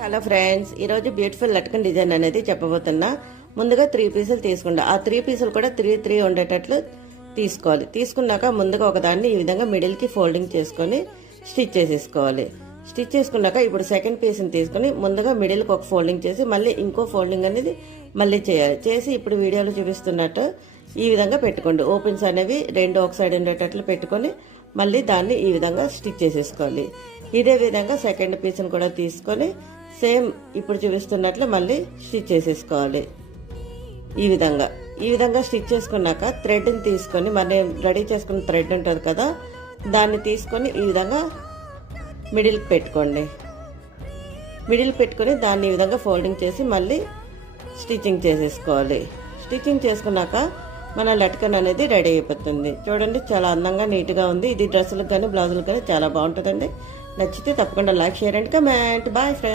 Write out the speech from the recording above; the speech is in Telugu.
హలో ఫ్రెండ్స్, ఈరోజు బ్యూటిఫుల్ లట్కన్ డిజైన్ అనేది చెప్పబోతున్నా. ముందుగా 3 పీసులు తీసుకుంటా. ఆ 3 పీసులు కూడా 3 ఉండేటట్లు తీసుకోవాలి. తీసుకున్నాక ముందుగా ఒకదాన్ని ఈ విధంగా మిడిల్కి ఫోల్డింగ్ చేసుకొని స్టిచ్ చేసేసుకోవాలి. స్టిచ్ చేసుకున్నాక ఇప్పుడు సెకండ్ పీస్ని తీసుకొని ముందుగా మిడిల్కి ఒక ఫోల్డింగ్ చేసి మళ్ళీ ఇంకో ఫోల్డింగ్ అనేది మళ్ళీ చేయాలి. చేసి ఇప్పుడు వీడియోలో చూపిస్తున్నట్టు ఈ విధంగా పెట్టుకోండి. ఓపెన్స్ అనేవి రెండు ఒక సైడ్ ఉండేటట్లు పెట్టుకొని మళ్ళీ దాన్ని ఈ విధంగా స్టిచ్ చేసేసుకోవాలి. ఇదే విధంగా సెకండ్ పీస్ని కూడా తీసుకొని సేమ్ ఇప్పుడు చూపిస్తున్నట్లు మళ్ళీ స్టిచ్ చేసేసుకోవాలి. ఈ విధంగా స్టిచ్ చేసుకున్నాక థ్రెడ్ని తీసుకొని మళ్ళీ రెడీ చేసుకున్న థ్రెడ్ ఉంటుంది కదా, దాన్ని తీసుకొని ఈ విధంగా మిడిల్కి పెట్టుకోండి. మిడిల్ పెట్టుకొని దాన్ని ఈ విధంగా ఫోల్డింగ్ చేసి మళ్ళీ స్టిచ్చింగ్ చేసేసుకోవాలి. స్టిచ్చింగ్ చేసుకున్నాక మన లట్కన్ అనేది రెడీ అయిపోతుంది. చూడండి, చాలా అందంగా నీట్గా ఉంది. ఇది డ్రెస్సులకు కానీ బ్లౌజులకు కానీ చాలా బాగుంటుందండి. నచ్చితే తప్పకుండా like, share and comment. Bye friends.